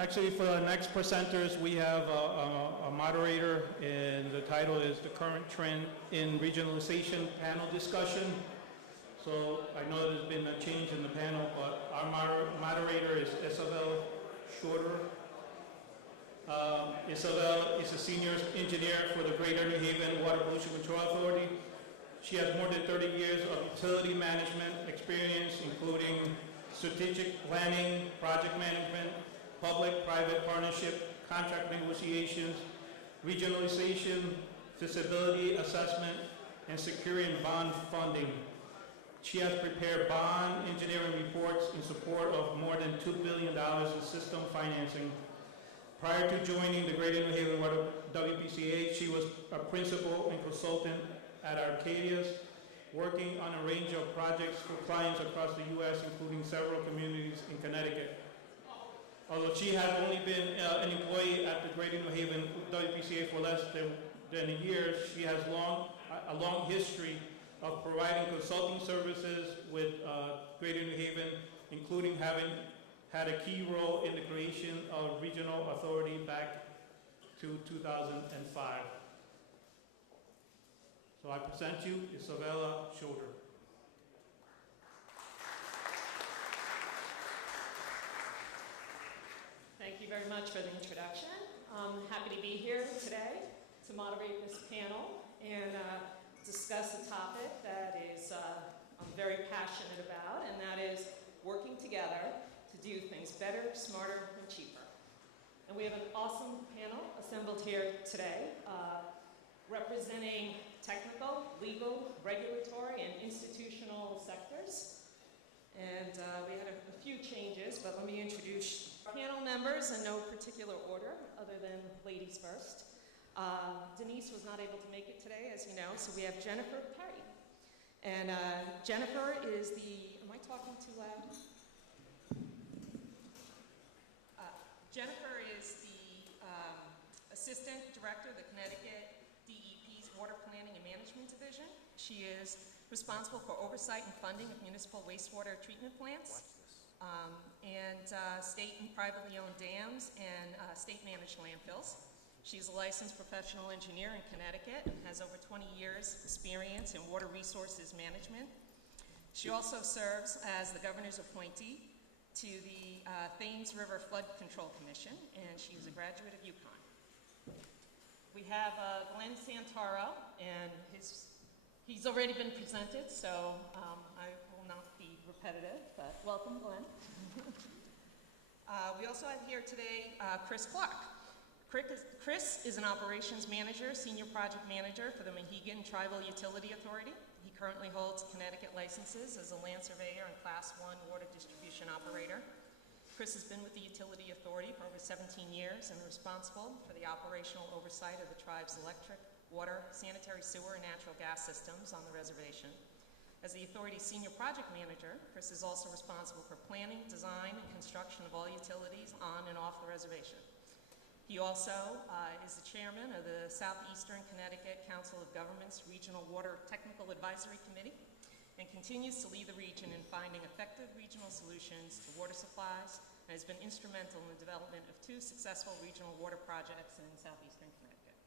Actually, for the next presenters, we have a moderator, and the title is The Current Trend in Regionalization Panel Discussion. So I know there's been a change in the panel, but our moderator is Isabel Shorter. Isabel is a senior engineer for the Greater New Haven Water Pollution Control Authority. She has more than 30 years of utility management experience, including strategic planning, project management, public-private partnership, contract negotiations, regionalization, feasibility assessment, and securing bond funding. She has prepared bond engineering reports in support of more than $2 billion in system financing. Prior to joining the Greater New Haven Water WPCA, she was a principal and consultant at Arcadius, working on a range of projects for clients across the U.S., including several communities in Connecticut. Although she had only been an employee at the Greater New Haven WPCA for less than a year, she has a long history of providing consulting services with Greater New Haven, including having had a key role in the creation of regional authority back to 2005. So I present you Isabella Schroeder. Thank you very much for the introduction. I'm happy to be here today to moderate this panel and discuss a topic that is I'm very passionate about, and that is working together to do things better, smarter, and cheaper. And we have an awesome panel assembled here today, representing technical, legal, regulatory, and institutional sectors. And we had a few changes, but let me introduce our panel members in no particular order other than ladies first. Denise was not able to make it today, as you know, so we have Jennifer Perry. And Jennifer is the, am I talking too loud? Jennifer is the Assistant Director of the Connecticut DEP's Water Planning and Management Division. She is responsible for oversight and funding of municipal wastewater treatment plants, and state and privately owned dams and state-managed landfills. She's a licensed professional engineer in Connecticut and has over 20 years experience in water resources management. She also serves as the governor's appointee to the Thames River Flood Control Commission, and she is a graduate of UConn. We have Glenn Santoro, and he's already been presented, so I will not be repetitive, but welcome, Glenn. We also have here today Chris Clark. Chris is an operations manager, senior project manager for the Mohegan Tribal Utility Authority. He currently holds Connecticut licenses as a land surveyor and Class 1 water distribution operator. Chris has been with the Utility Authority for over 17 years and responsible for the operational oversight of the tribe's electric, water, sanitary sewer, and natural gas systems on the reservation. As the Authority's senior project manager, Chris is also responsible for planning, design, and construction of all utilities on and off the reservation. He also is the chairman of the Southeastern Connecticut Council of Governments Regional Water Technical Advisory Committee and continues to lead the region in finding effective regional solutions to water supplies and has been instrumental in the development of 2 successful regional water projects in Southeastern Connecticut.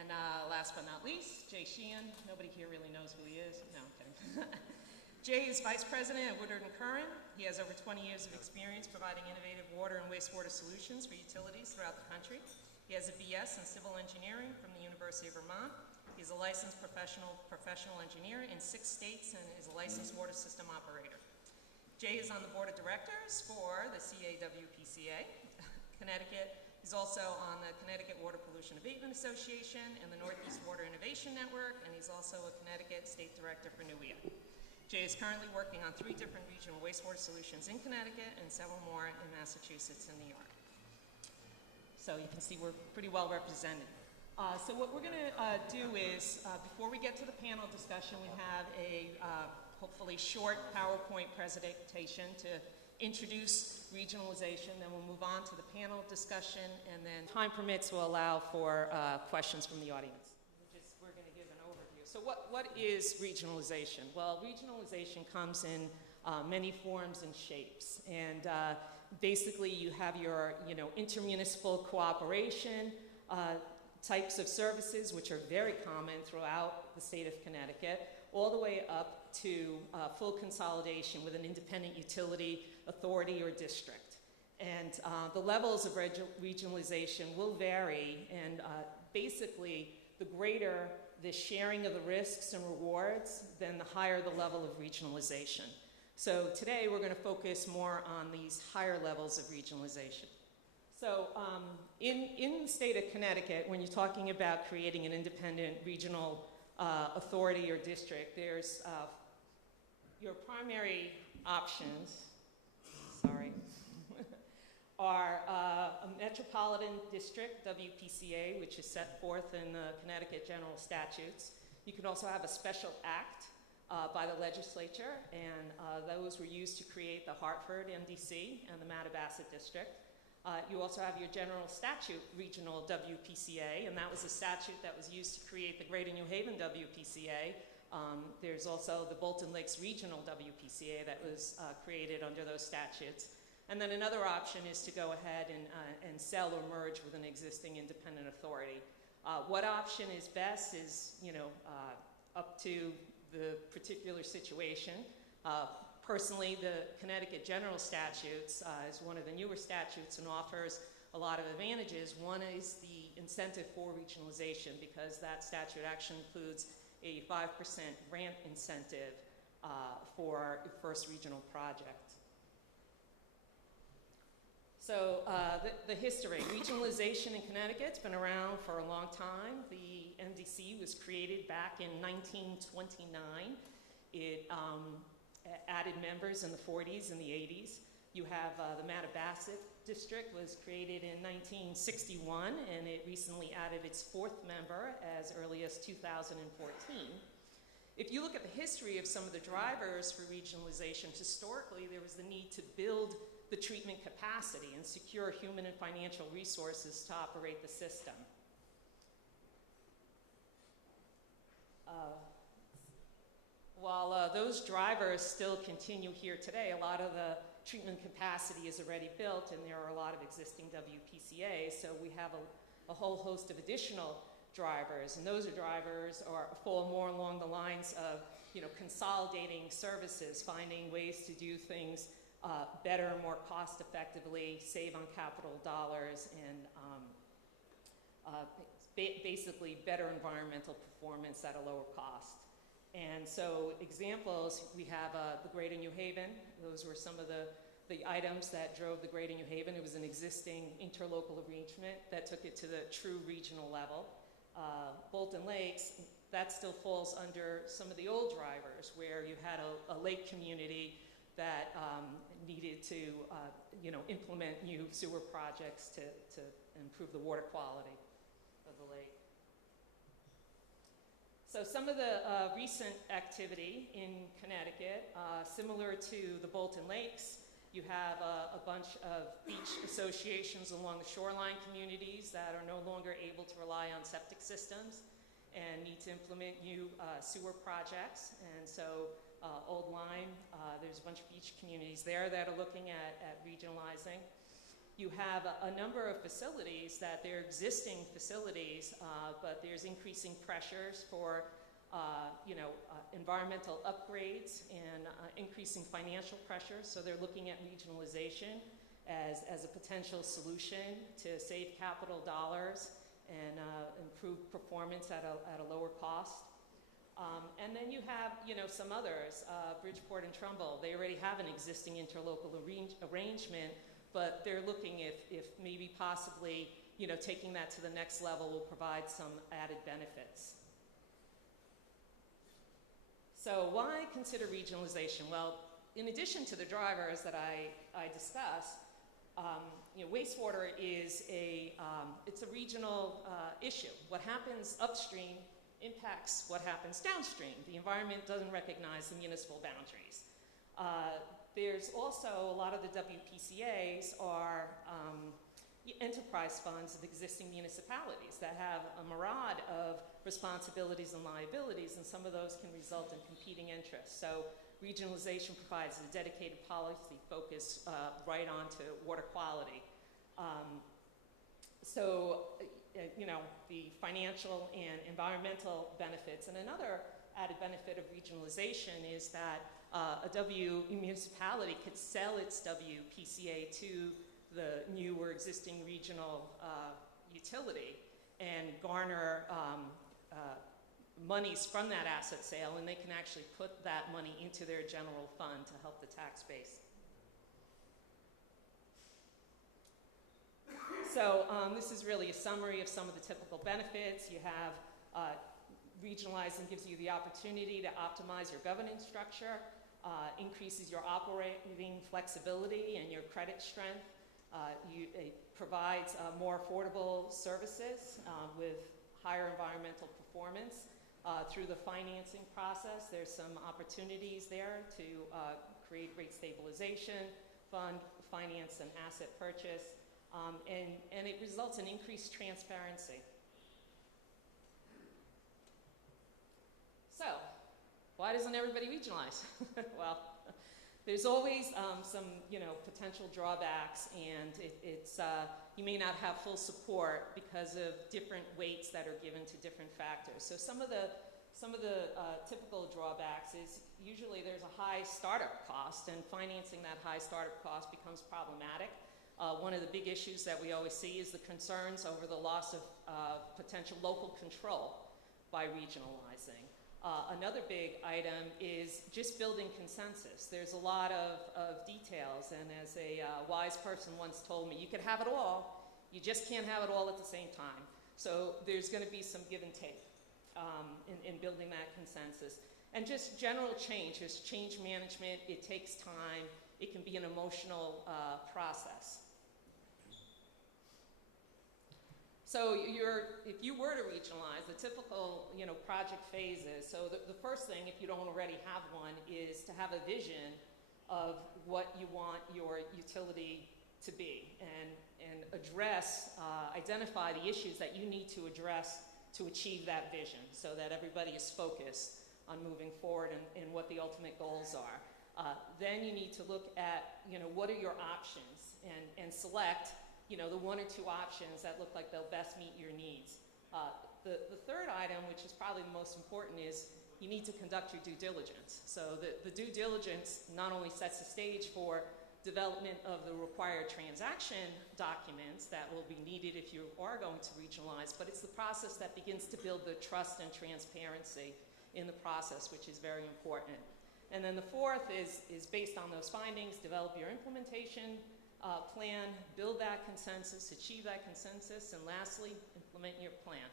And last but not least, Jay Sheehan. Nobody here really knows who he is. No, I'm kidding. Jay is Vice President at Woodard & Curran. He has over 20 years of experience providing innovative water and wastewater solutions for utilities throughout the country. He has a BS in Civil Engineering from the University of Vermont. He's a licensed professional engineer in 6 states and is a licensed water system operator. Jay is on the board of directors for the CAWPCA, Connecticut. He's also on the Connecticut Water Pollution Abatement Association and the Northeast Water Innovation Network, and he's also a Connecticut State Director for NUIA. Jay is currently working on 3 different regional wastewater solutions in Connecticut and several more in Massachusetts and New York. So you can see we're pretty well represented. So what we're going to do is, before we get to the panel discussion, we have a hopefully short PowerPoint presentation to introduce regionalization, then we'll move on to the panel discussion, and then time permits will allow for questions from the audience. We're going to give an overview. So what is regionalization? Well, regionalization comes in many forms and shapes, and Basically, you have your, intermunicipal cooperation types of services, which are very common throughout the state of Connecticut, all the way up to full consolidation with an independent utility authority or district. And the levels of regionalization will vary, and basically, the greater the sharing of the risks and rewards, then the higher the level of regionalization. So today, we're going to focus more on these higher levels of regionalization. So in the state of Connecticut, when you're talking about creating an independent regional authority or district, there's your primary options, are a metropolitan district, WPCA, which is set forth in the Connecticut General Statutes. You can also have a special act by the legislature, and those were used to create the Hartford MDC and the Mattabesset District. You also have your general statute regional WPCA, and that was a statute that was used to create the Greater New Haven WPCA. There's also the Bolton Lakes Regional WPCA that was created under those statutes. And then another option is to go ahead and sell or merge with an existing independent authority. What option is best is, up to the particular situation. Personally, the Connecticut General Statutes is one of the newer statutes and offers a lot of advantages. One is the incentive for regionalization, because that statute actually includes a 5% grant incentive for the first regional project. So the history, regionalization in Connecticut's been around for a long time. The MDC was created back in 1929. It added members in the 40s and the 80s. You have the Mattabesset District was created in 1961, and it recently added its 4th member as early as 2014. If you look at the history of some of the drivers for regionalization, historically there was the need to build the treatment capacity and secure human and financial resources to operate the system. While those drivers still continue here today, a lot of the treatment capacity is already built, and there are a lot of existing WPCAs, so we have a whole host of additional drivers, and those drivers fall more along the lines of consolidating services, finding ways to do things better, more cost effectively, save on capital dollars, and basically better environmental performance at a lower cost. And so examples, we have the Greater New Haven. Those were some of the items that drove the Greater New Haven. It was an existing interlocal arrangement that took it to the true regional level. Bolton Lakes, that still falls under some of the old drivers, where you had a lake community that needed to implement new sewer projects to improve the water quality of the lake. So some of the recent activity in Connecticut, similar to the Bolton Lakes, you have a bunch of beach associations along the shoreline communities that are no longer able to rely on septic systems and need to implement new sewer projects. And so Old Lyme, there's a bunch of beach communities there that are looking at regionalizing. You have a number of facilities that they're existing facilities, but there's increasing pressures for environmental upgrades and increasing financial pressures. So they're looking at regionalization as a potential solution to save capital dollars and improve performance at a lower cost. And then you have, some others, Bridgeport and Trumbull. They already have an existing interlocal arrangement, but they're looking if maybe possibly, taking that to the next level will provide some added benefits. So why consider regionalization? Well, in addition to the drivers that I discussed, wastewater is it's a regional issue. What happens upstream impacts what happens downstream. The environment doesn't recognize the municipal boundaries. There's also a lot of the WPCAs are enterprise funds of existing municipalities that have a myriad of responsibilities and liabilities, and some of those can result in competing interests. So regionalization provides a dedicated policy focus right onto water quality. You know, the financial and environmental benefits. And another added benefit of regionalization is that a municipality could sell its WPCA to the new or existing regional utility and garner monies from that asset sale, and they can actually put that money into their general fund to help the tax base. So this is really a summary of some of the typical benefits. You have regionalizing gives you the opportunity to optimize your governance structure, increases your operating flexibility and your credit strength. It provides more affordable services with higher environmental performance. Through the financing process, there's some opportunities there to create rate stabilization, fund, finance, and asset purchase. And it results in increased transparency. So, why doesn't everybody regionalize? Well, there's always some, you know, potential drawbacks, and you may not have full support because of different weights that are given to different factors. So some of the typical drawbacks is usually there's a high startup cost, and financing that high startup cost becomes problematic. One of the big issues that we always see is the concerns over the loss of potential local control by regionalizing. Another big item is just building consensus. There's a lot of details, and as a wise person once told me, you can have it all, you just can't have it all at the same time. So there's going to be some give and take in building that consensus. And just general change, there's change management, it takes time, it can be an emotional process. So if you were to regionalize, the typical, you know, project phases, so the first thing, if you don't already have one, is to have a vision of what you want your utility to be and identify the issues that you need to address to achieve that vision so that everybody is focused on moving forward and what the ultimate goals are. Then you need to look at, you know, what are your options and select, you know, the one or two options that look like they'll best meet your needs. The third item, which is probably the most important, is you need to conduct your due diligence. So the due diligence not only sets the stage for development of the required transaction documents that will be needed if you are going to regionalize, but it's the process that begins to build the trust and transparency in the process, which is very important. And then the fourth is based on those findings, develop your implementation plan, build that consensus, achieve that consensus, and lastly, implement your plan.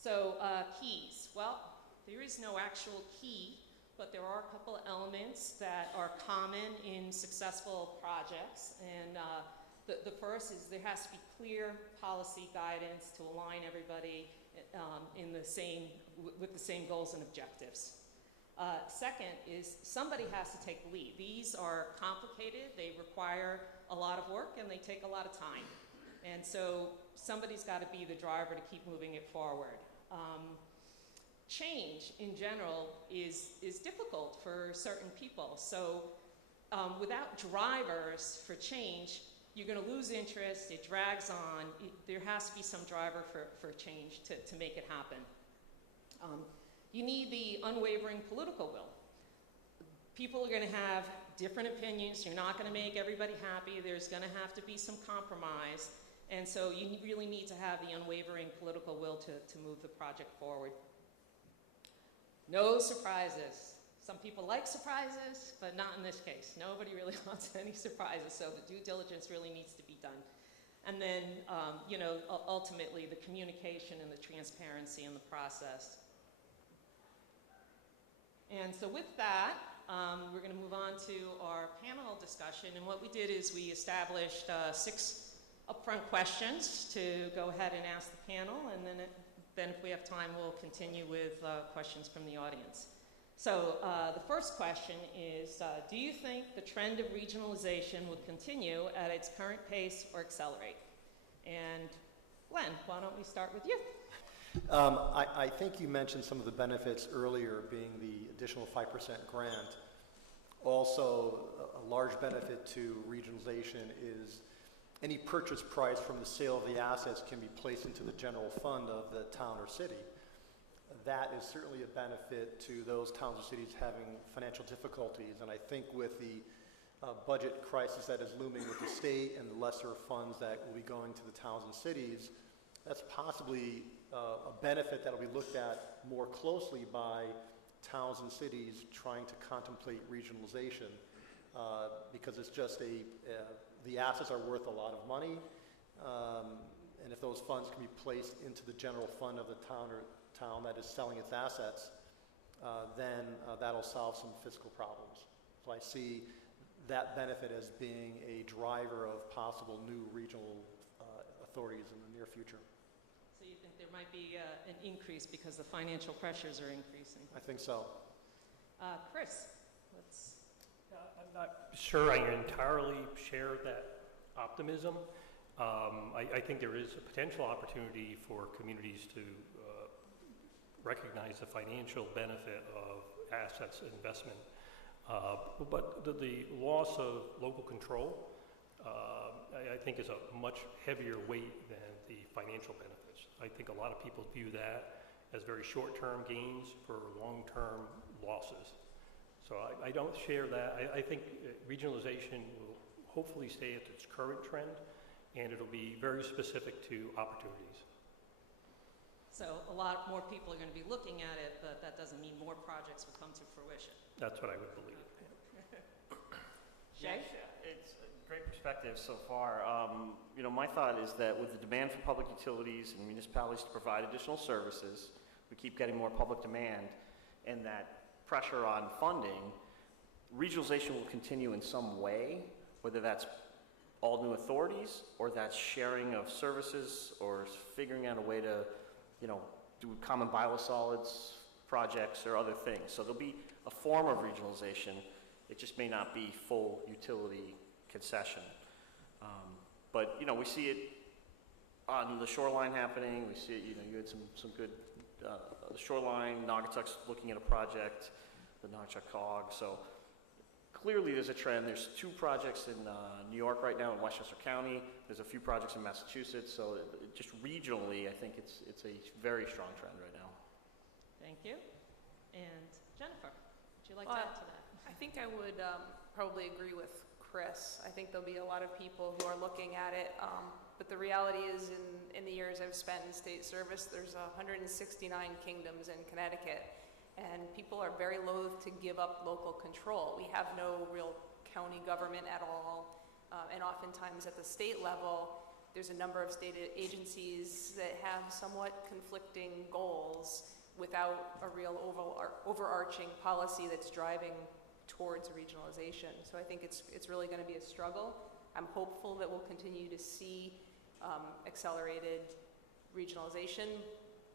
So keys. Well, there is no actual key, but there are a couple of elements that are common in successful projects. And the first is there has to be clear policy guidance to align everybody with the same goals and objectives. Second is somebody has to take the lead. These are complicated, they require a lot of work, and they take a lot of time. And so somebody's got to be the driver to keep moving it forward. Change in general is difficult for certain people. So without drivers for change, you're going to lose interest, it drags on. There has to be some driver for change to make it happen. You need the unwavering political will. People are going to have different opinions. You're not going to make everybody happy. There's going to have to be some compromise. And so you really need to have the unwavering political will to move the project forward. No surprises. Some people like surprises, but not in this case. Nobody really wants any surprises, so the due diligence really needs to be done. And then, you know, ultimately the communication and the transparency in the process. And so with that, we're going to move on to our panel discussion. And what we did is we established 6 upfront questions to go ahead and ask the panel, and then if we have time, we'll continue with questions from the audience. So the first question is, do you think the trend of regionalization will continue at its current pace or accelerate? And Glenn, why don't we start with you? I think you mentioned some of the benefits earlier, being the additional 5% grant. Also, a large benefit to regionalization is any purchase price from the sale of the assets can be placed into the general fund of the town or city. That is certainly a benefit to those towns or cities having financial difficulties, and I think with the budget crisis that is looming with the state and the lesser funds that will be going to the towns and cities, that's possibly a benefit that will be looked at more closely by towns and cities trying to contemplate regionalization, because it's just the assets are worth a lot of money, and if those funds can be placed into the general fund of the town that is selling its assets, then that'll solve some fiscal problems. So I see that benefit as being a driver of possible new regional authorities in the near future. So you think there might be an increase because the financial pressures are increasing? I think so. Chris, let's... I'm not sure I entirely share that optimism. I think there is a potential opportunity for communities to recognize the financial benefit of assets investment. But the loss of local control, I think, is a much heavier weight than the financial benefits. I think a lot of people view that as very short-term gains for long-term losses. So I don't share that. I think regionalization will hopefully stay at its current trend, and it'll be very specific to opportunities. So a lot more people are going to be looking at it, but that doesn't mean more projects will come to fruition. That's what I would believe. Shay? Yeah, it's a great perspective so far. You know, my thought is that with the demand for public utilities and municipalities to provide additional services, we keep getting more public demand, and that pressure on funding, regionalization will continue in some way, whether that's all new authorities or that's sharing of services or figuring out a way to, you know, do common biosolids projects or other things. So there'll be a form of regionalization. It just may not be full utility concession. But, you know, we see it on the shoreline happening. We see it, you know, you had some good, the shoreline, Naugatuck's looking at a project, the Naugatuck Cog. So clearly there's a trend. There's 2 projects in New York right now in Westchester County. There's a few projects in Massachusetts. So just regionally, I think it's a very strong trend right now. Thank you. And Jennifer, would you like to add to that? I think I would probably agree with Chris. I think there'll be a lot of people who are looking at it, but the reality is in the years I've spent in state service, there's 169 kingdoms in Connecticut, and people are very loath to give up local control. We have no real county government at all, and oftentimes at the state level, there's a number of state agencies that have somewhat conflicting goals without a real overarching policy that's driving towards regionalization. So I think it's really going to be a struggle. I'm hopeful that we'll continue to see accelerated regionalization,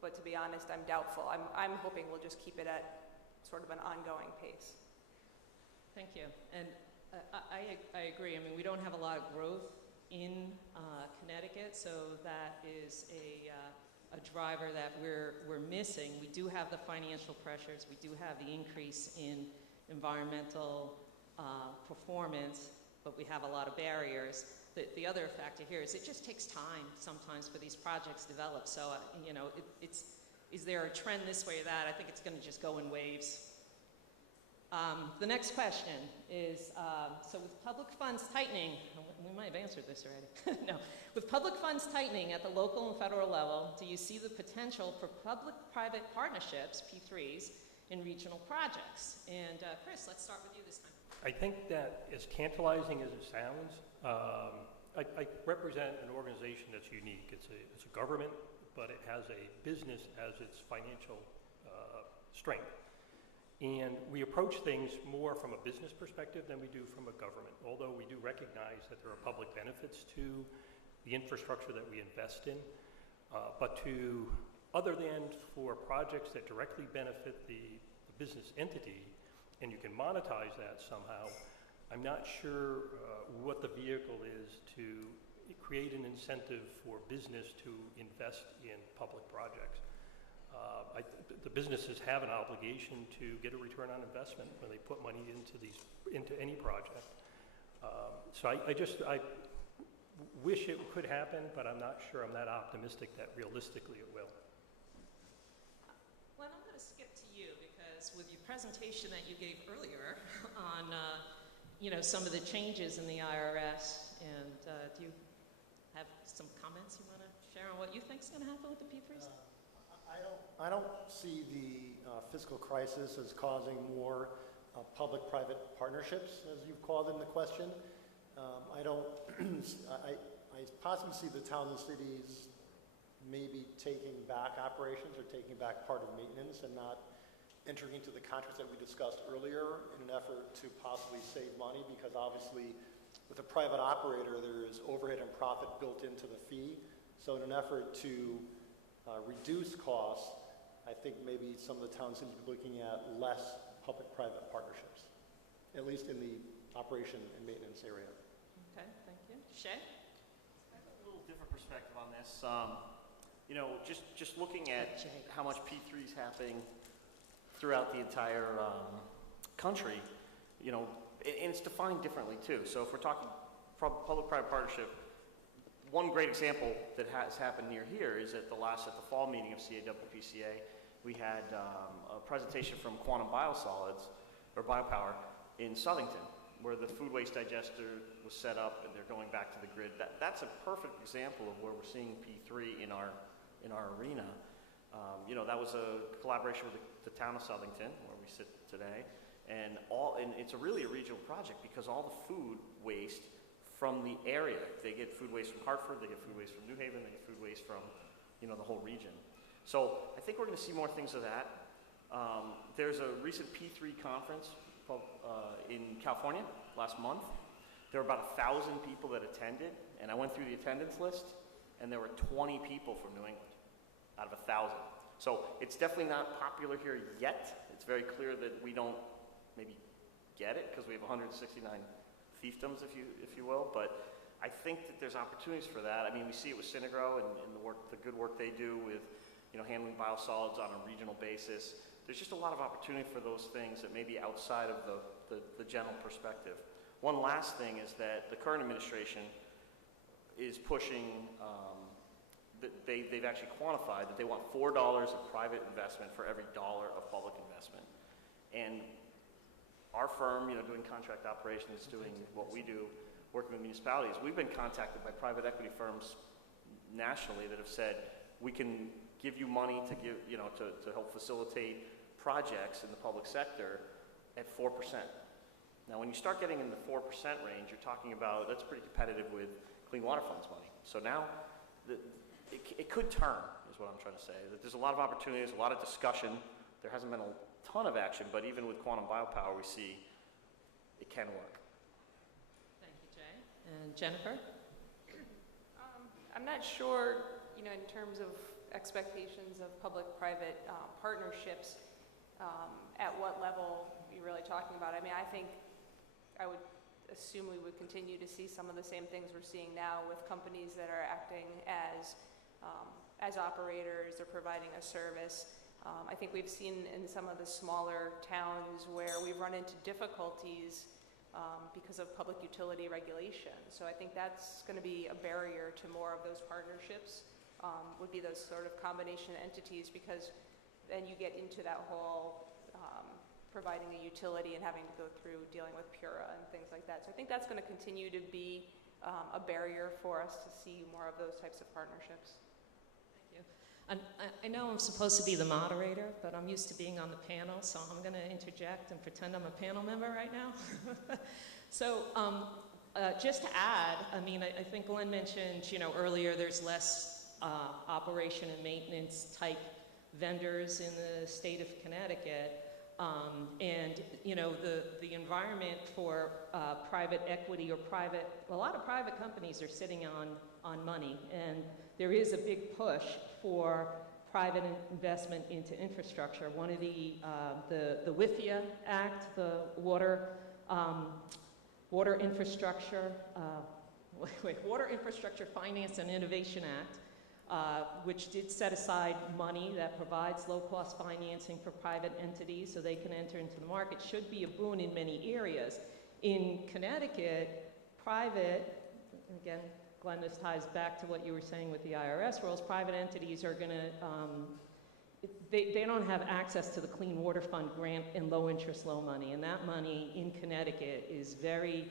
but to be honest, I'm doubtful. I'm hoping we'll just keep it at sort of an ongoing pace. Thank you. And I agree. I mean, we don't have a lot of growth in Connecticut, so that is a driver that we're missing. We do have the financial pressures. We do have the increase in environmental performance, but we have a lot of barriers. The other factor here is it just takes time sometimes for these projects to develop. So, you know, is there a trend this way or that? I think it's going to just go in waves. The next question is, so with public funds tightening, we might have answered this already. No. With public funds tightening at the local and federal level, do you see the potential for public-private partnerships, P3s, in regional projects? And Chris, let's start with you this time. I think that as tantalizing as it sounds, I represent an organization that's unique. It's a government, but it has a business as its financial strength. And we approach things more from a business perspective than we do from a government, although we do recognize that there are public benefits to the infrastructure that we invest in. But other than for projects that directly benefit the business entity, and you can monetize that somehow, I'm not sure what the vehicle is to create an incentive for business to invest in public projects. The businesses have an obligation to get a return on investment when they put money into any project. So I wish it could happen, but I'm not sure I'm that optimistic that realistically it will. Glenn, I'm going to skip to you because with your presentation that you gave earlier on, some of the changes in the IRS, and do you have some comments you want to share on what you think is going to happen with the P3s? I don't see the fiscal crisis as causing more public-private partnerships, as you've called in the question. I possibly see the towns and cities maybe taking back operations or taking back part of maintenance and not entering into the contracts that we discussed earlier in an effort to possibly save money, because obviously with a private operator there is overhead and profit built into the fee. So in an effort to reduce costs, I think maybe some of the towns seem to be looking at less public-private partnerships, at least in the operation and maintenance area. Okay, thank you. Shay? I have a little different perspective on this. Just looking at how much P3 is happening throughout the entire country, and it's defined differently too. So if we're talking public-private partnership, one great example that has happened near here is at the fall meeting of CAWPCA, we had a presentation from Quantum Biosolids, or Biopower, in Southington, where the food waste digester was set up and they're going back to the grid. That's a perfect example of where we're seeing P3 in our arena. That was a collaboration with the town of Southington, where we sit today, and it's really a regional project because all the food waste from the area, they get food waste from Hartford, they get food waste from New Haven, they get food waste from the whole region. So I think we're going to see more things of that. There's a recent P3 conference in California last month. There were about 1,000 people that attended, and I went through the attendance list, and there were 20 people from New England out of 1,000. So it's definitely not popular here yet. It's very clear that we don't maybe get it because we have 169 fiefdoms, if you will. But I think that there's opportunities for that. I mean, we see it with Synagro and the good work they do with handling biosolids on a regional basis. There's just a lot of opportunity for those things that may be outside of the general perspective. One last thing is that the current administration is pushing, they've actually quantified that they want $4 of private investment for every dollar of public investment. And our firm, doing contract operations, doing what we do, working with municipalities, we've been contacted by private equity firms nationally that have said, we can give you money to give, to help facilitate projects in the public sector at 4%. Now, when you start getting in the 4% range, you're talking about, that's pretty competitive with Clean Water Fund's money. So now, it could turn, is what I'm trying to say. That there's a lot of opportunities, a lot of discussion. There hasn't been a ton of action, but even with Quantum Biopower, we see it can work. Thank you, Jay. And Jennifer? I'm not sure, in terms of expectations of public-private partnerships, at what level you're really talking about. I mean, I think I would assume we would continue to see some of the same things we're seeing now with companies that are acting as operators or providing a service. I think we've seen in some of the smaller towns where we've run into difficulties because of public utility regulation. So I think that's going to be a barrier to more of those partnerships, would be those sort of combination entities, because then you get into that whole providing a utility and having to go through dealing with PURA and things like that. So I think that's going to continue to be a barrier for us to see more of those types of partnerships. Thank you. And I know I'm supposed to be the moderator, but I'm used to being on the panel, so I'm going to interject and pretend I'm a panel member right now. So just to add, I mean, I think Glenn mentioned, earlier there's less operation and maintenance type vendors in the state of Connecticut. And the environment for private equity or a lot of private companies are sitting on money, and there is a big push for private investment into infrastructure. One of the WIFIA Act, the Water Infrastructure Finance and Innovation Act, which did set aside money that provides low-cost financing for private entities so they can enter into the market, should be a boon in many areas. In Connecticut, private, again, Glenn, this ties back to what you were saying with the IRS rules, private entities are going to, they don't have access to the Clean Water Fund grant and low interest, low money, and that money in Connecticut is very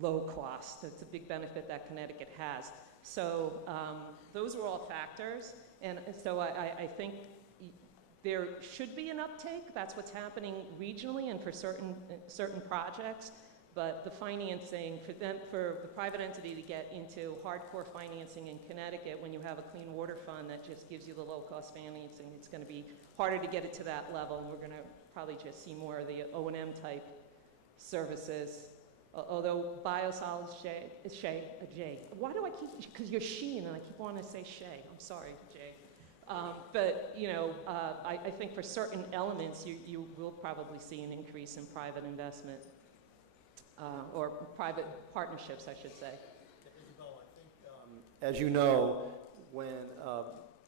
low cost. It's a big benefit that Connecticut has. So those are all factors, and so I think there should be an uptake. That's what's happening regionally and for certain projects. But the financing for them, for the private entity to get into hardcore financing in Connecticut, when you have a clean water fund that just gives you the low-cost financing, it's going to be harder to get it to that level, and we're going to probably just see more of the O&M type services. Although biosolids, Jay. Why do I keep, because you're she and I keep wanting to say Shay. I'm sorry, Jay. But, you know, I think for certain elements, you will probably see an increase in private investment. Or private partnerships, I should say. As you know, when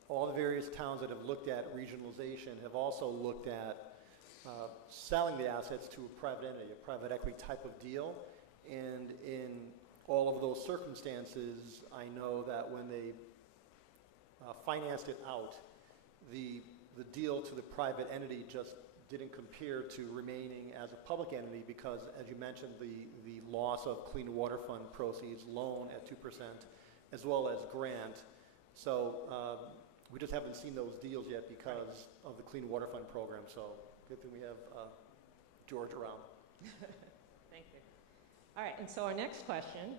all the various towns that have looked at regionalization have also looked at selling the assets to a private entity, a private equity type of deal. And in all of those circumstances, I know that when they financed it out, the deal to the private entity just didn't compare to remaining as a public entity because, as you mentioned, the loss of Clean Water Fund proceeds, loan at 2%, as well as grant. So we just haven't seen those deals yet because of the Clean Water Fund program. So good thing we have George around. Thank you. All right, and so our next question,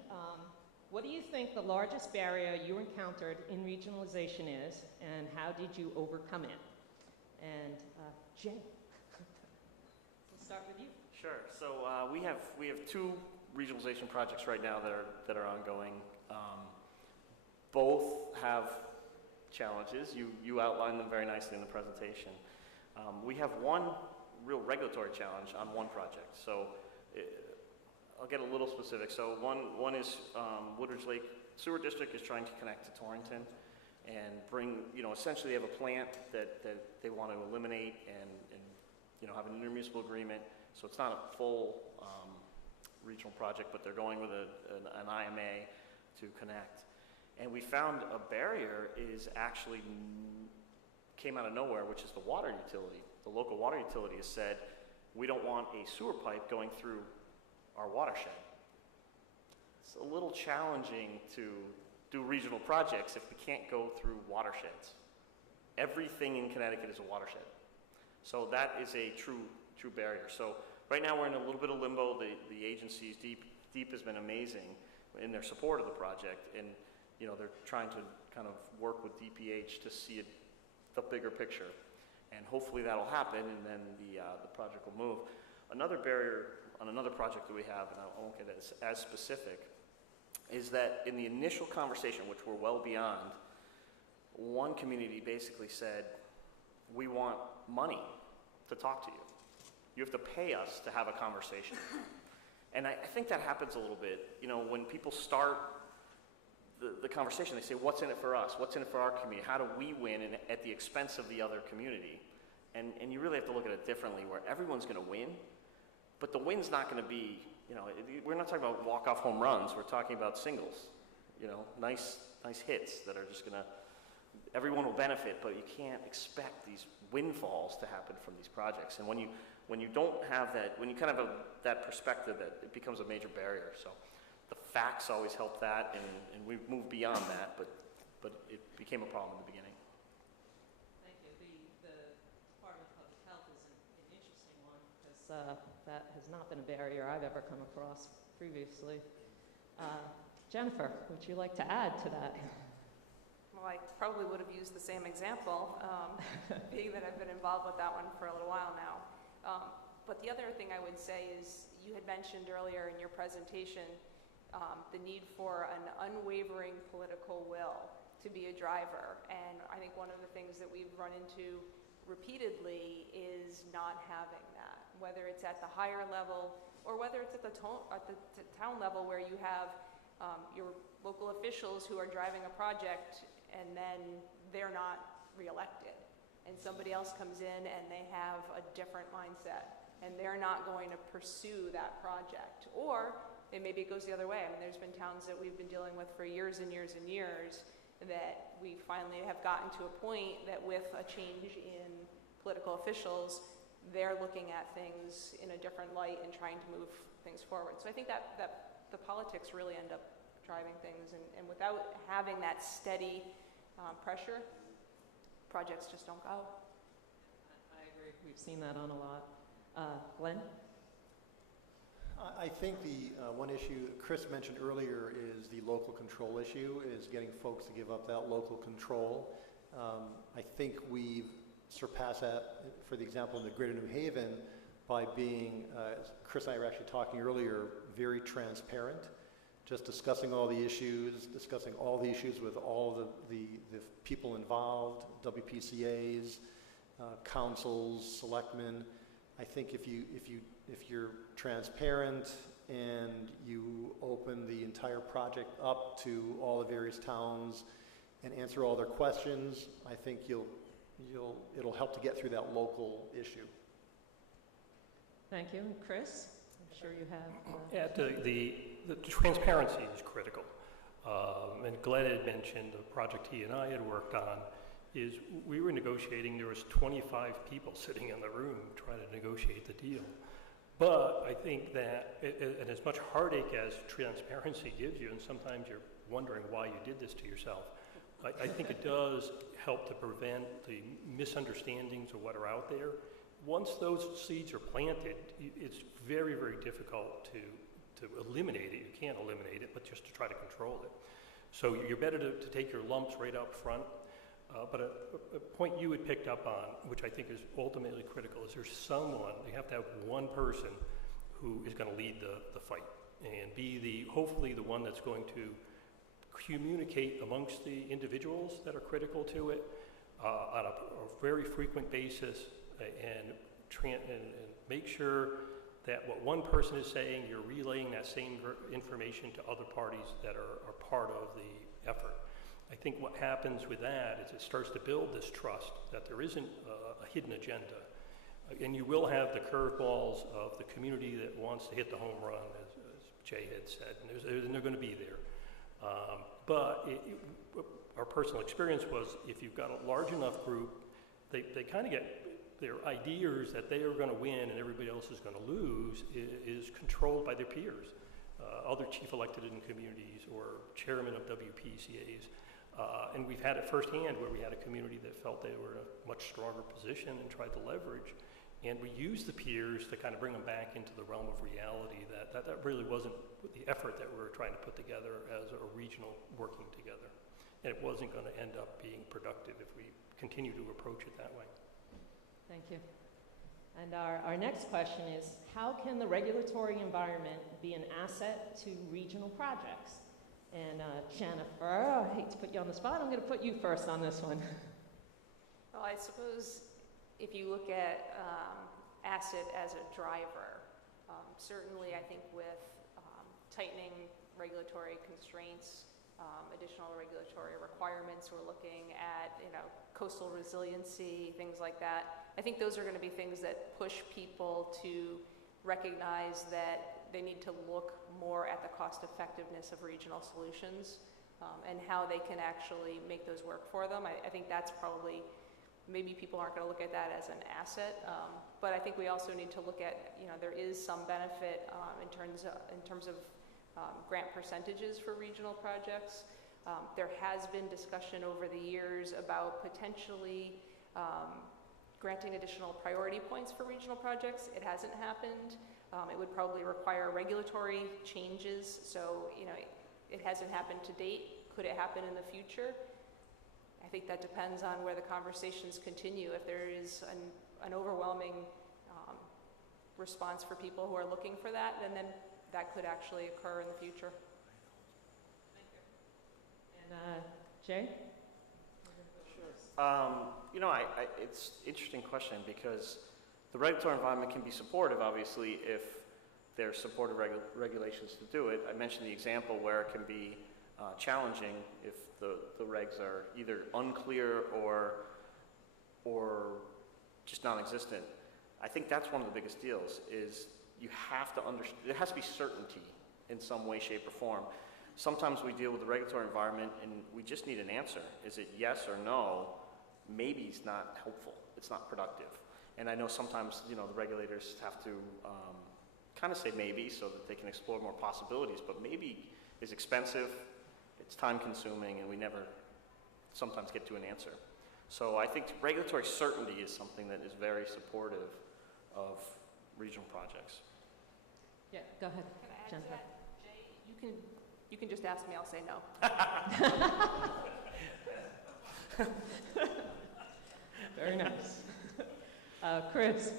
what do you think the largest barrier you encountered in regionalization is, and how did you overcome it? And Jay. Start with you. Sure. So we have two regionalization projects right now that are ongoing. Both have challenges. You outlined them very nicely in the presentation. We have one real regulatory challenge on one project. So I'll get a little specific. So one is Woodridge Lake Sewer District is trying to connect to Torrington and bring, essentially they have a plant that they want to eliminate and have an intermunicipal agreement. So it's not a full regional project, but they're going with an IMA to connect. And we found a barrier is actually came out of nowhere, which is the water utility. The local water utility has said, we don't want a sewer pipe going through our watershed. It's a little challenging to do regional projects if we can't go through watersheds. Everything in Connecticut is a watershed. So that is a true barrier. So right now we're in a little bit of limbo. The agencies, DEEP has been amazing in their support of the project, and they're trying to kind of work with DPH to see the bigger picture, and hopefully that'll happen, and then the project will move. Another barrier on another project that we have, and I won't get as specific, is that in the initial conversation, which we're well beyond, one community basically said, we want money to talk to you. You have to pay us to have a conversation. And I think that happens a little bit. When people start the conversation, they say, what's in it for us? What's in it for our community? How do we win at the expense of the other community? And you really have to look at it differently, where everyone's going to win, but the win's not going to be, we're not talking about walk-off home runs. We're talking about singles, nice hits that are just going to, everyone will benefit, but you can't expect these windfalls to happen from these projects. And when you don't have that, when you kind of have that perspective, that it becomes a major barrier. So the facts always help that, and we've moved beyond that, but it became a problem in the beginning. Thank you. The Department of Public Health is an interesting one, because that has not been a barrier I've ever come across previously. Jennifer, would you like to add to that? Well, I probably would have used the same example, being that I've been involved with that one for a little while now. But the other thing I would say is, you had mentioned earlier in your presentation the need for an unwavering political will to be a driver. And I think one of the things that we've run into repeatedly is not having that, whether it's at the higher level or whether it's at the town level, where you have your local officials who are driving a project and then they're not reelected. And somebody else comes in and they have a different mindset, and they're not going to pursue that project. Or maybe it goes the other way. I mean, there's been towns that we've been dealing with for years and years and years that we finally have gotten to a point that with a change in political officials, they're looking at things in a different light and trying to move things forward. So I think that the politics really end up driving things, and without having that steady pressure, projects just don't go. I agree. We've seen that on a lot. Glenn? I think the one issue Chris mentioned earlier is the local control issue, is getting folks to give up that local control. I think we've surpassed that, for the example, in the Greater New Haven, by being, Chris and I were actually talking earlier, very transparent, just discussing all the issues with all the people involved, WPCAs, councils, selectmen. I think if you're transparent and you open the entire project up to all the various towns and answer all their questions, I think it'll help to get through that local issue. Thank you. And Chris, I'm sure you have... Yeah, the transparency is critical. And Glenn had mentioned the project he and I had worked on, is we were negotiating, there was 25 people sitting in the room trying to negotiate the deal. But I think that, and as much heartache as transparency gives you, and sometimes you're wondering why you did this to yourself, I think it does help to prevent the misunderstandings of what are out there. Once those seeds are planted, it's very, very difficult to eliminate it. You can't eliminate it, but just to try to control it. So you're better to take your lumps right up front. But a point you had picked up on, which I think is ultimately critical, is there's someone, you have to have one person who is going to lead the fight and be hopefully the one that's going to communicate amongst the individuals that are critical to it on a very frequent basis and make sure that what one person is saying, you're relaying that same information to other parties that are part of the effort. I think what happens with that is it starts to build this trust that there isn't a hidden agenda. And you will have the curveballs of the community that wants to hit the home run, as Jay had said, and they're going to be there. But our personal experience was if you've got a large enough group, they kind of get their ideas that they are going to win and everybody else is going to lose is controlled by their peers, other chief elected in communities or chairman of WPCAs. And we've had it firsthand where we had a community that felt they were in a much stronger position and tried to leverage. And we used the peers to kind of bring them back into the realm of reality that really wasn't the effort that we were trying to put together as a regional working together. And it wasn't going to end up being productive if we continue to approach it that way. Thank you. And our next question is, how can the regulatory environment be an asset to regional projects? And Jennifer, I hate to put you on the spot, I'm going to put you first on this one. Well, I suppose if you look at asset as a driver, certainly I think with tightening regulatory constraints, additional regulatory requirements, we're looking at coastal resiliency, things like that. I think those are going to be things that push people to recognize that they need to look more at the cost effectiveness of regional solutions and how they can actually make those work for them. I think that's probably, maybe people aren't going to look at that as an asset, but I think we also need to look at, there is some benefit in terms of grant percentages for regional projects. There has been discussion over the years about potentially granting additional priority points for regional projects. It hasn't happened. It would probably require regulatory changes, so it hasn't happened to date. Could it happen in the future? I think that depends on where the conversations continue. If there is an overwhelming response for people who are looking for that, then that could actually occur in the future. Thank you. And Jay? It's an interesting question because the regulatory environment can be supportive, obviously, if there's supportive regulations to do it. I mentioned the example where it can be challenging if the regs are either unclear or just non-existent. I think that's one of the biggest deals, is you have to understand, there has to be certainty in some way, shape, or form. Sometimes we deal with the regulatory environment and we just need an answer. Is it yes or no? Maybe it's not helpful, it's not productive. And I know sometimes, you know, the regulators have to kind of say maybe so that they can explore more possibilities, but maybe is expensive, it's time consuming, and we never sometimes get to an answer. So I think regulatory certainty is something that is very supportive of regional projects. Yeah, go ahead, Can I add to Jennifer. that? Jay, you can just ask me, I'll say no. Very nice. Chris?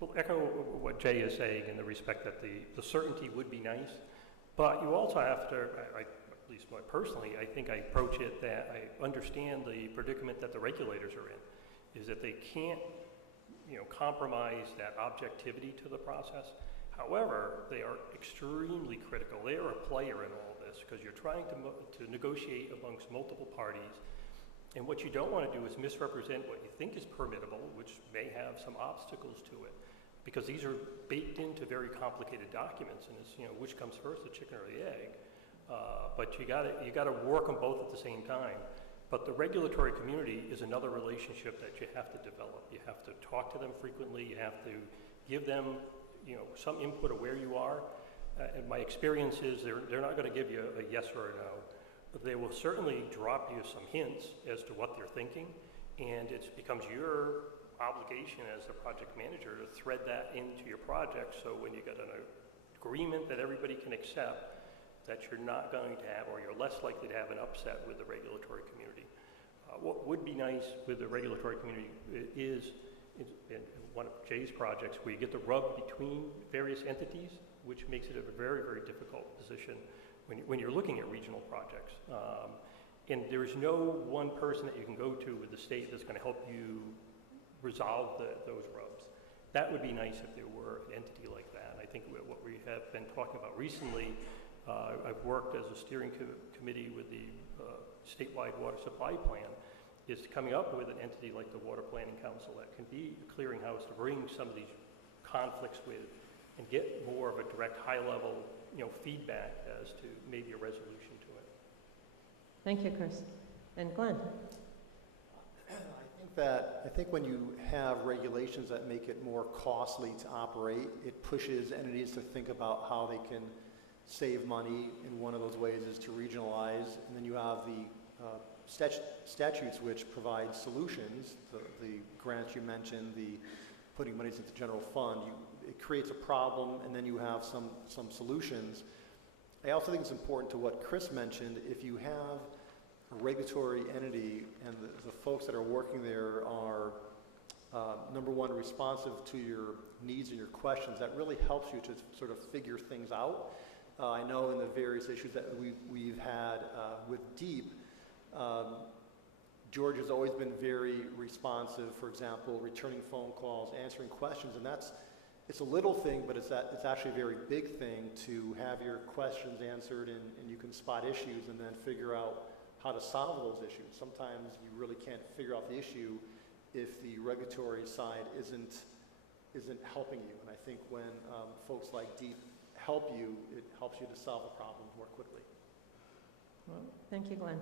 Well, echo what Jay is saying in the respect that the certainty would be nice, but you also have to, at least personally, I think I approach it that I understand the predicament that the regulators are in, is that they can't, you know, compromise that objectivity to the process. However, they are extremely critical. They are a player in all this because you're trying to negotiate amongst multiple parties. And what you don't want to do is misrepresent what you think is permittable, which may have some obstacles to it, because these are baked into very complicated documents, and it's, you know, which comes first, the chicken or the egg? But you got to work them both at the same time. But the regulatory community is another relationship that you have to develop. You have to talk to them frequently. You have to give them, you know, some input of where you are. And my experience is they're not going to give you a yes or a no. But they will certainly drop you some hints as to what they're thinking, and it becomes your obligation as the project manager to thread that into your project, so when you get an agreement that everybody can accept, that you're not going to have, or you're less likely to have an upset with the regulatory community. What would be nice with the regulatory community is in one of Jay's projects where you get the rub between various entities, which makes it a very, very difficult position when you're looking at regional projects. And there's no one person that you can go to with the state that's going to help you resolve those rubs. That would be nice if there were an entity like that. I think what we have been talking about recently, I've worked as a steering committee with the statewide water supply plan, is coming up with an entity like the Water Planning Council that can be a clearinghouse to bring some of these conflicts with and get more of a direct, high-level, you know, feedback as to maybe a resolution to it. Thank you, Chris. And Glenn? I think when you have regulations that make it more costly to operate, it pushes entities to think about how they can save money, and one of those ways is to regionalize. And then you have the statutes which provide solutions, the grants you mentioned, the putting monies into the general fund. It creates a problem, and then you have some solutions. I also think it's important to what Chris mentioned. If you have a regulatory entity and the folks that are working there are, number one, responsive to your needs and your questions, that really helps you to sort of figure things out. I know in the various issues that we've had with DEEP, George has always been very responsive, for example, returning phone calls, answering questions, and it's a little thing, but it's actually a very big thing to have your questions answered, and you can spot issues and then figure out how to solve those issues. Sometimes you really can't figure out the issue if the regulatory side isn't helping you. And I think when folks like DEEP help you, it helps you to solve the problem more quickly. Well, thank you, Glenn.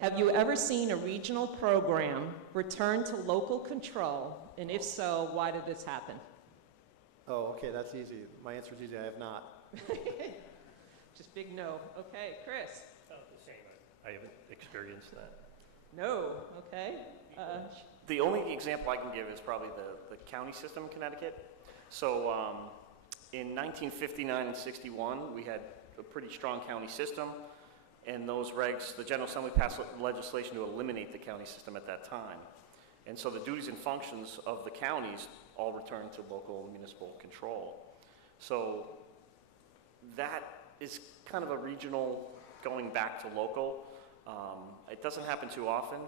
Have you ever seen a regional program return to local control? And if so, why did this happen? Oh, okay, that's easy. My answer is easy. I have not. Just big no. Okay, Chris? The same. I haven't experienced that. No. Okay. The only example I can give is probably the county system in Connecticut. So in 1959 and 61, we had a pretty strong county system, and those regs, the General Assembly passed legislation to eliminate the county system at that time. And so the duties and functions of the counties all returned to local municipal control. So that is kind of a regional going back to local. It doesn't happen too often.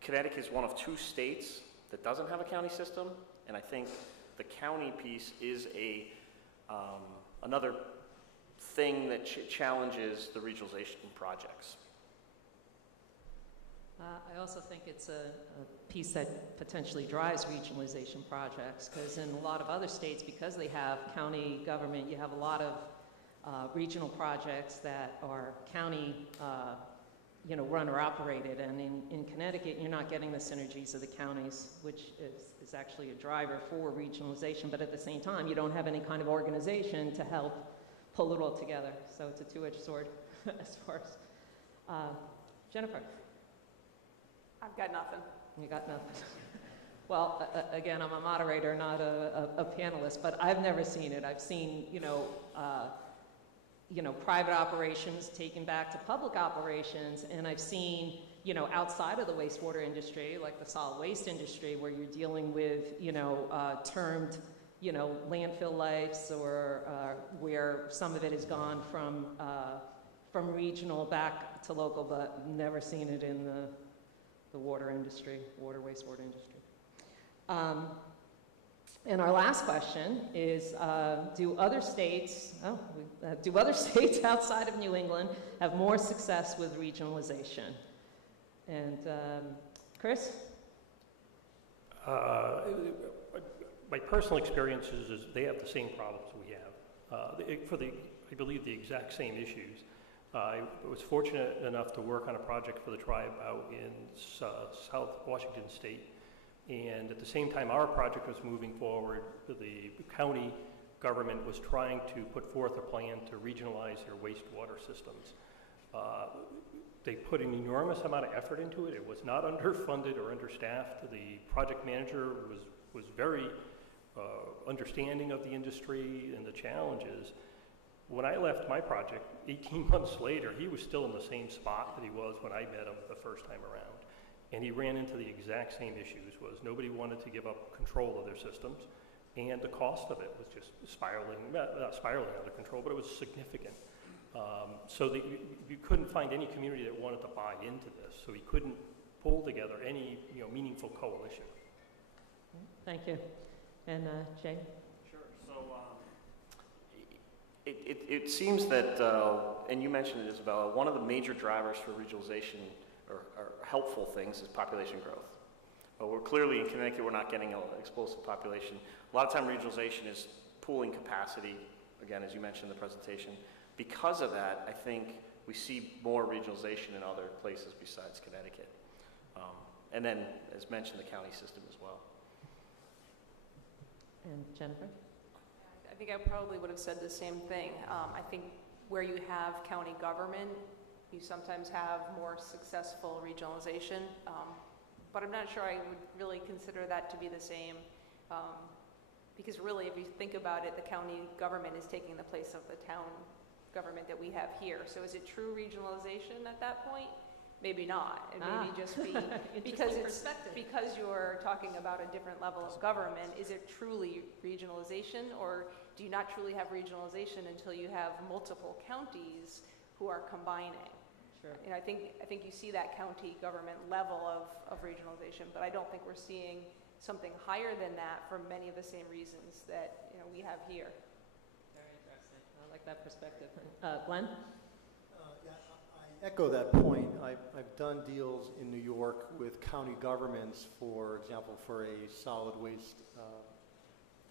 Connecticut is one of 2 states that doesn't have a county system, and I think the county piece is another thing that challenges the regionalization projects. I also think it's a piece that potentially drives regionalization projects, because in a lot of other states, because they have county government, you have a lot of regional projects that are county, run or operated. And in Connecticut, you're not getting the synergies of the counties, which is actually a driver for regionalization. But at the same time, you don't have any kind of organization to help pull it all together. So it's a two-edged sword as far as. Jennifer? I've got nothing. You got nothing. Well, again, I'm a moderator, not a panelist, but I've never seen it. I've seen, private operations taken back to public operations, and I've seen, outside of the wastewater industry, like the solid waste industry, where you're dealing with, termed, landfill lives, or where some of it has gone from regional back to local, but never seen it in the water industry, wastewater industry. And our last question is, do other states outside of New England have more success with regionalization? And Chris? My personal experience is they have the same problems we have. I believe the exact same issues. I was fortunate enough to work on a project for the tribe out in South Washington State. And at the same time our project was moving forward, the county government was trying to put forth a plan to regionalize their wastewater systems. They put an enormous amount of effort into it. It was not underfunded or understaffed. The project manager was very understanding of the industry and the challenges. When I left my project, 18 months later, he was still in the same spot that he was when I met him the first time around. And he ran into the exact same issues, was nobody wanted to give up control of their systems, and the cost of it was just not spiraling out of control, but it was significant. So you couldn't find any community that wanted to buy into this, so he couldn't pull together any meaningful coalition. Thank you. And Jay? Sure. So it seems that, and you mentioned it, Isabella, one of the major drivers for regionalization or helpful things is population growth. But we're clearly in Connecticut, we're not getting an explosive population. A lot of time regionalization is pooling capacity, again, as you mentioned in the presentation. Because of that, I think we see more regionalization in other places besides Connecticut. And then, as mentioned, the county system as well. And Jennifer? I think I probably would have said the same thing. I think where you have county government, you sometimes have more successful regionalization, but I'm not sure I would really consider that to be the same, because really, if you think about it, the county government is taking the place of the town government that we have here. So is it true regionalization at that point? Maybe not. It may just be because you're talking about a different level of government. Is it truly regionalization, or do you not truly have regionalization until you have multiple counties who are combining? Sure. And I think you see that county government level of regionalization, but I don't think we're seeing something higher than that for many of the same reasons that we have here. Very interesting. I like that perspective. Glenn? I echo that point. I've done deals in New York with county governments, for example, for a solid waste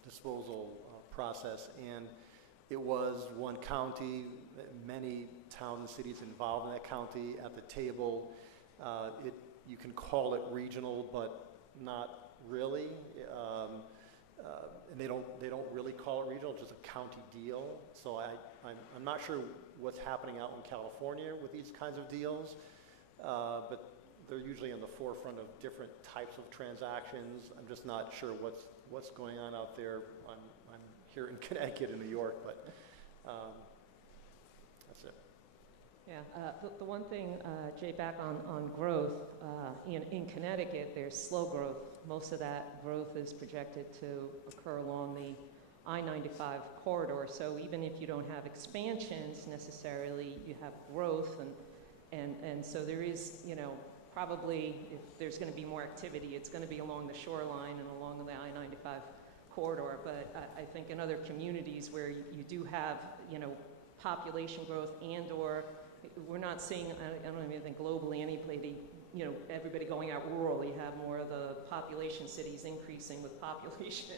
disposal process, and it was one county, many towns and cities involved in that county at the table. You can call it regional, but not really. And they don't really call it regional, just a county deal. So I'm not sure what's happening out in California with these kinds of deals, but they're usually on the forefront of different types of transactions. I'm just not sure what's going on out there. I'm here in Connecticut and New York, but that's it. Yeah, the one thing, Jay, back on growth, in Connecticut, there's slow growth. Most of that growth is projected to occur along the I-95 corridor. So even if you don't have expansions necessarily, you have growth, and so there is, probably if there's going to be more activity, it's going to be along the shoreline and along the I-95 corridor. But I think in other communities where you do have, population growth and/or we're not seeing, I don't even think globally anybody, everybody going out rural. You have more of the population cities increasing with population,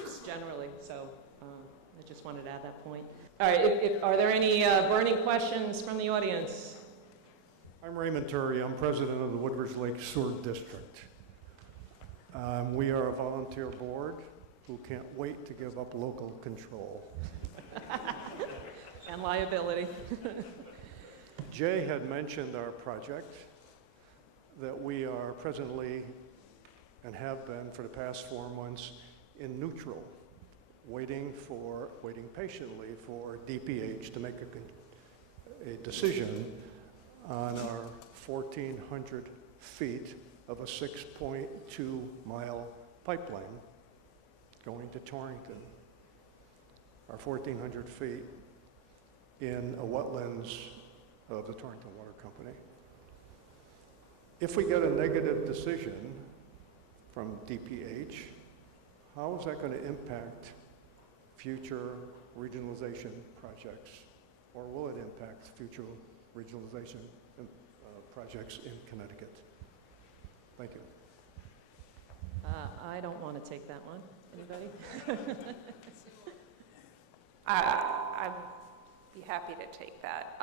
just generally. So I just wanted to add that point. All right, are there any burning questions from the audience? I'm Raymond Turry. I'm president of the Woodridge Lake Sewer District. We are a volunteer board who can't wait to give up local control. And liability. Jay had mentioned our project, that we are presently and have been for the past 4 months in neutral, waiting patiently for DPH to make a decision on our 1,400 feet of a 6.2 mile pipeline going to Torrington. Our 1,400 feet in a wetlands of the Torrington Water Company. If we get a negative decision from DPH, how is that going to impact future regionalization projects? Or will it impact future regionalization projects in Connecticut? Thank you. I don't want to take that one. Anybody? I'd be happy to take that.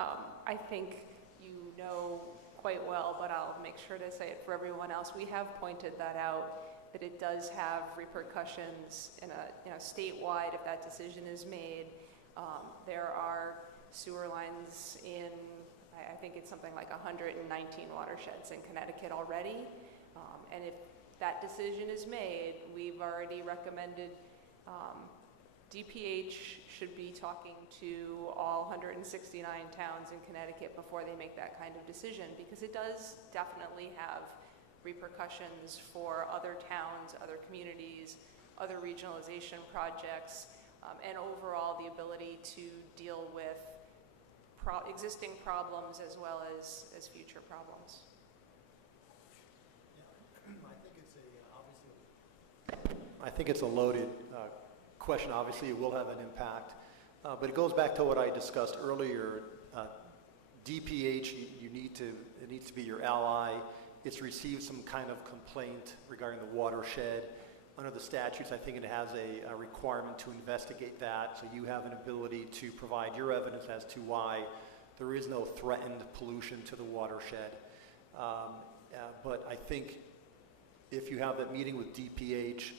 I think you know quite well, but I'll make sure to say it for everyone else. We have pointed that out, that it does have repercussions in a statewide if that decision is made. There are sewer lines in, I think it's something like 119 watersheds in Connecticut already. And if that decision is made, we've already recommended DPH should be talking to all 169 towns in Connecticut before they make that kind of decision, because it does definitely have repercussions for other towns, other communities, other regionalization projects, and overall the ability to deal with existing problems as well as future problems. I think it's a loaded question. Obviously, it will have an impact, but it goes back to what I discussed earlier. DPH, it needs to be your ally. It's received some kind of complaint regarding the watershed. Under the statutes, I think it has a requirement to investigate that, so you have an ability to provide your evidence as to why there is no threatened pollution to the watershed. But I think if you have that meeting with DPH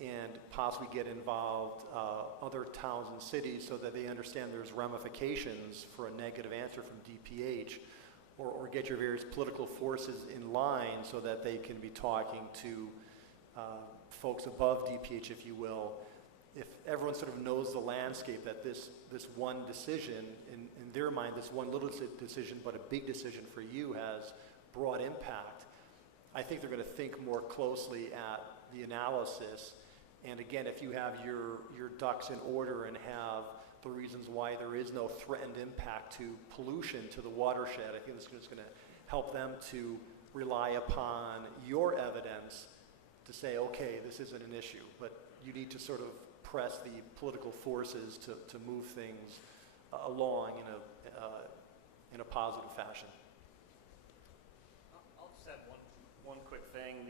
and possibly get involved other towns and cities so that they understand there's ramifications for a negative answer from DPH, or get your various political forces in line so that they can be talking to folks above DPH, if you will. If everyone sort of knows the landscape, that this one decision, in their mind, this one little decision, but a big decision for you has broad impact, I think they're going to think more closely at the analysis. And again, if you have your ducks in order and have the reasons why there is no threatened impact to pollution to the watershed, I think this is going to help them to rely upon your evidence to say, okay, this isn't an issue, but you need to sort of press the political forces to move things along in a positive fashion. I'll just add one quick thing.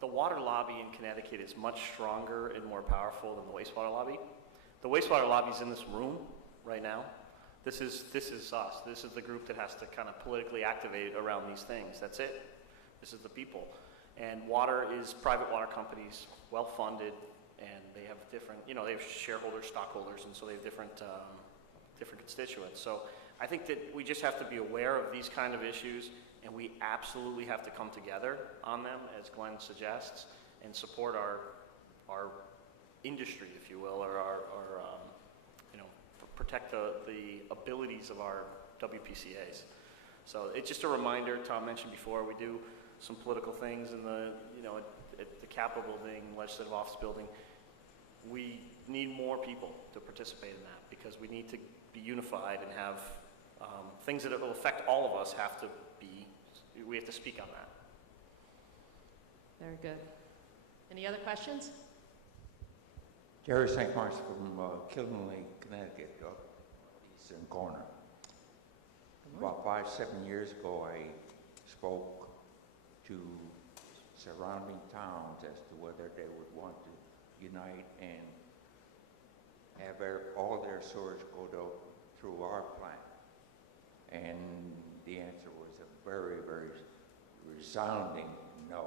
The water lobby in Connecticut is much stronger and more powerful than the wastewater lobby. The wastewater lobby is in this room right now. This is us. This is the group that has to kind of politically activate around these things. That's it. This is the people. And water is private water companies, well-funded, and they have different, they have shareholders, stockholders, and so they have different constituents. So I think that we just have to be aware of these kind of issues, and we absolutely have to come together on them, as Glenn suggests, and support our industry, if you will, or our protect the abilities of our WPCAs. So it's just a reminder. Tom mentioned before, we do some political things in at the Capitol building, legislative office building. We need more people to participate in that, because we need to be unified and have things that will affect all of us we have to speak on that. Very good. Any other questions? Jerry St. Mars from Kilden Lake, Connecticut. Eastern Corner. About 5-7 years ago, I spoke to surrounding towns as to whether they would want to unite and have all their sewage go through our plant. And the answer was a very, very resounding no.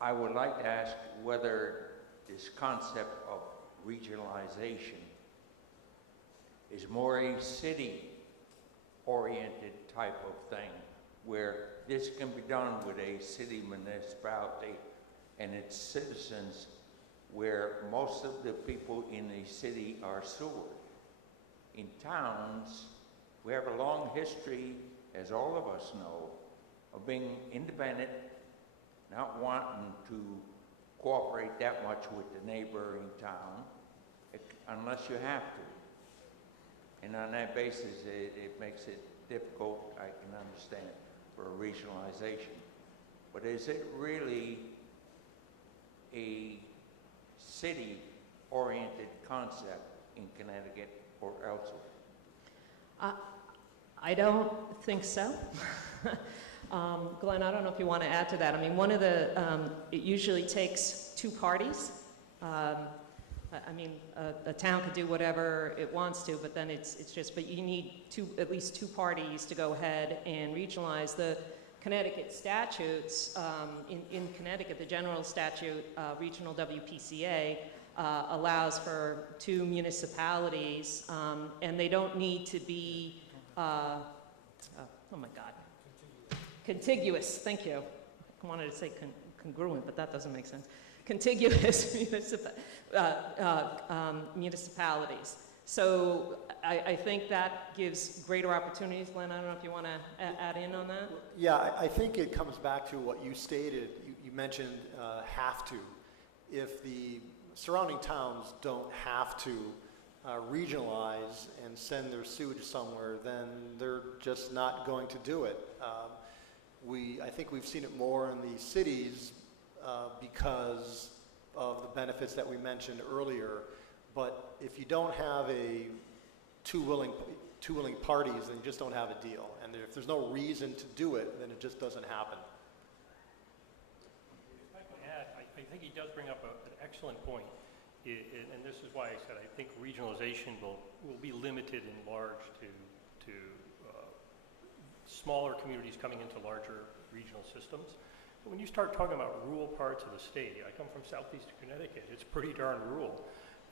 I would like to ask whether this concept of regionalization is more a city-oriented type of thing, where this can be done with a city municipality and its citizens, where most of the people in the city are sewered. In towns, we have a long history, as all of us know, of being independent, not wanting to cooperate that much with the neighboring town, unless you have to. And on that basis, it makes it difficult, I can understand, for a regionalization. But is it really a city-oriented concept in Connecticut or elsewhere? I don't think so. Glenn, I don't know if you want to add to that. I mean, one of the, it usually takes two parties. I mean, a town could do whatever it wants to, but then it's just, but you need at least two parties to go ahead and regionalize. The Connecticut statutes, in Connecticut, the general statute, regional WPCA, allows for two municipalities, and they don't need to be, oh my God, contiguous, thank you. I wanted to say congruent, but that doesn't make sense. Contiguous municipalities. So I think that gives greater opportunities. Glenn, I don't know if you want to add in on that? Yeah, I think it comes back to what you stated. You mentioned have to. If the surrounding towns don't have to regionalize and send their sewage somewhere, then they're just not going to do it. I think we've seen it more in the cities because of the benefits that we mentioned earlier. But if you don't have two willing parties, then you just don't have a deal. And if there's no reason to do it, then it just doesn't happen. If I can add, I think he does bring up an excellent point. And this is why I said I think regionalization will be limited in large to smaller communities coming into larger regional systems. But when you start talking about rural parts of the state, I come from southeastern Connecticut, it's pretty darn rural.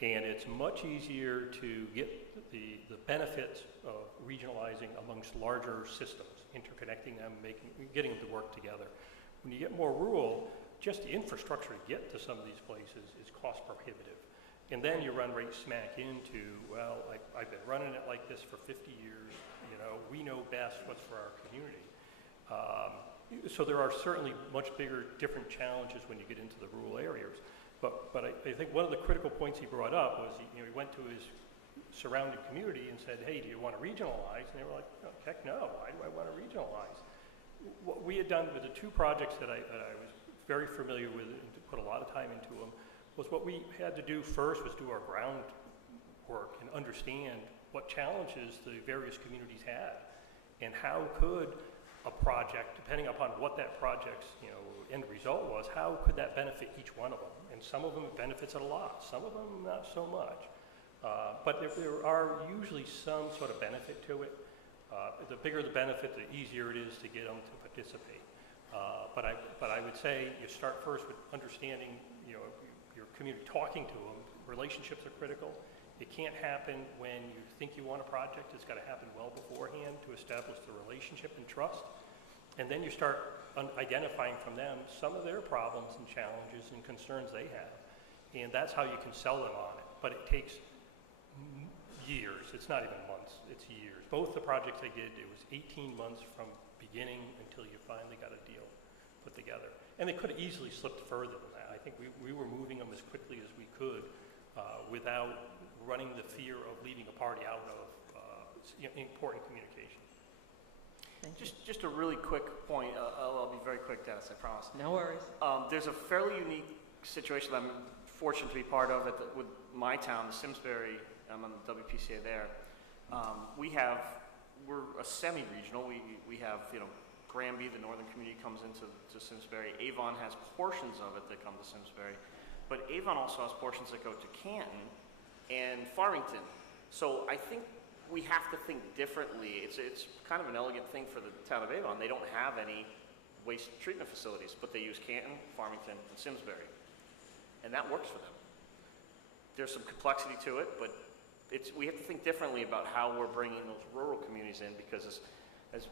And it's much easier to get the benefits of regionalizing amongst larger systems, interconnecting them, getting them to work together. When you get more rural, just the infrastructure to get to some of these places is cost prohibitive. And then you run right smack into, well, I've been running it like this for 50 years, we know best what's for our community. So there are certainly much bigger, different challenges when you get into the rural areas. But I think one of the critical points he brought up was he went to his surrounding community and said, hey, do you want to regionalize? And they were like, oh, heck no, why do I want to regionalize? What we had done with the two projects that I was very familiar with and put a lot of time into them was what we had to do first was do our groundwork and understand what challenges the various communities had and how could a project, depending upon what that project's end result was, how could that benefit each one of them? And some of them it benefits it a lot, some of them not so much. But there are usually some sort of benefit to it. The bigger the benefit, the easier it is to get them to participate. But I would say you start first with understanding your community, talking to them. Relationships are critical. It can't happen when you think you want a project. It's got to happen well beforehand to establish the relationship and trust. And then you start identifying from them some of their problems and challenges and concerns they have. And that's how you can sell them on it. But it takes years. It's not even months. It's years. Both the projects I did, it was 18 months from beginning until you finally got a deal put together. And they could have easily slipped further than that. I think we were moving them as quickly as we could without running the fear of leaving a party out of important communication. Just a really quick point. I'll be very quick, Dennis, I promise. No worries. There's a fairly unique situation that I'm fortunate to be part of with my town, the Simsbury I'm on the WPCA there. We're a semi-regional. We have, Granby, the northern community, comes into Simsbury. Avon has portions of it that come to Simsbury, but Avon also has portions that go to Canton and Farmington. So I think we have to think differently. It's kind of an elegant thing for the town of Avon. They don't have any waste treatment facilities, but they use Canton, Farmington, and Simsbury, and that works for them. There's some complexity to it, but we have to think differently about how we're bringing those rural communities in, because as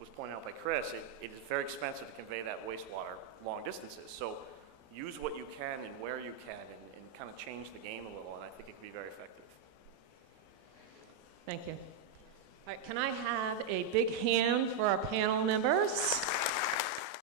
was pointed out by Chris, it is very expensive to convey that wastewater long distances. So use what you can and where you can, and kind of change the game a little, and I think it can be very effective. Thank you. All right, can I have a big hand for our panel members?